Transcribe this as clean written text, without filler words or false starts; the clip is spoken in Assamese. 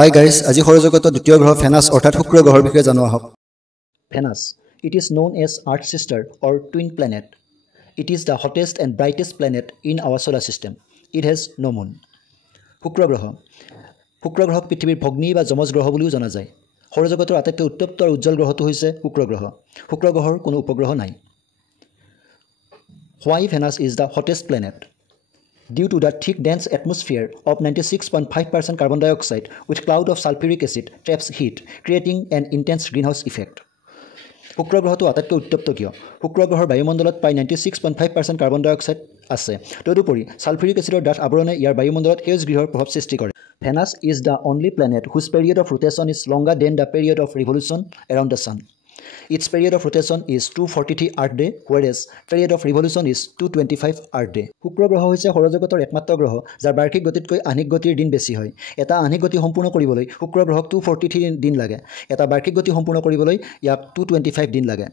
Hi guys, আজি সৌৰজগতৰ দ্বিতীয় গ্ৰহ ভেনাছ অৰ্থাৎ শুক্ৰ গ্ৰহৰ বিষয়ে জানো আহক। Venus. It is known as Earth's sister or twin planet. It is the hottest and brightest planet in our solar system. It has no moon. শুক্ৰ গ্ৰহ শুক্ৰ গ্ৰহক পৃথিৱীৰ ভগ্নী বা যমজ গ্ৰহ বুলিও জনা যায়। সৌৰজগতৰ আটাইতকৈ উত্তপ্ত আৰু উজ্জ্বল গ্ৰহটো হৈছে শুক্ৰ গ্ৰহ। শুক্ৰ গ্ৰহৰ কোনো উপগ্ৰহ নাই। Why Venus is the hottest planet? Due to the thick dense atmosphere of 96.5% carbon dioxide with cloud of sulfuric acid traps heat, creating an intense greenhouse effect. শুক্ৰ গ্ৰহটো আটাইতকৈ উত্তপ্ত কিয়? শুক্ৰ গ্ৰহৰ বায়ুমণ্ডলত প্ৰায় 96.5% কাৰ্বন ডাই অক্সাইড আছে। তদুপৰি সালফিউৰিক এচিডৰ ডাঠ আৱৰণে ইয়াৰ বায়ুমণ্ডলত সেউজ গৃহৰ প্ৰভাৱ সৃষ্টি কৰে। Venus is the only planet whose period of rotation is longer than the period of revolution around the sun. Its period of rotation is 243 Earth day, whereas period of revolution is 225 Earth day. শুক্ৰ গ্ৰহ হৈছে সৌৰজগতৰ একমাত্ৰ গ্ৰহ যাৰ বাৰ্ষিক গতিতকৈ আহ্নিক গতিৰ দিন বেছি হয়। এটা আহ্নিক গতি সম্পূৰ্ণ কৰিবলৈ শুক্ৰ গ্ৰহক 243 দিন লাগে। এটা বাৰ্ষিক গতি সম্পূৰ্ণ কৰিবলৈ ইয়াক 225 দিন লাগে।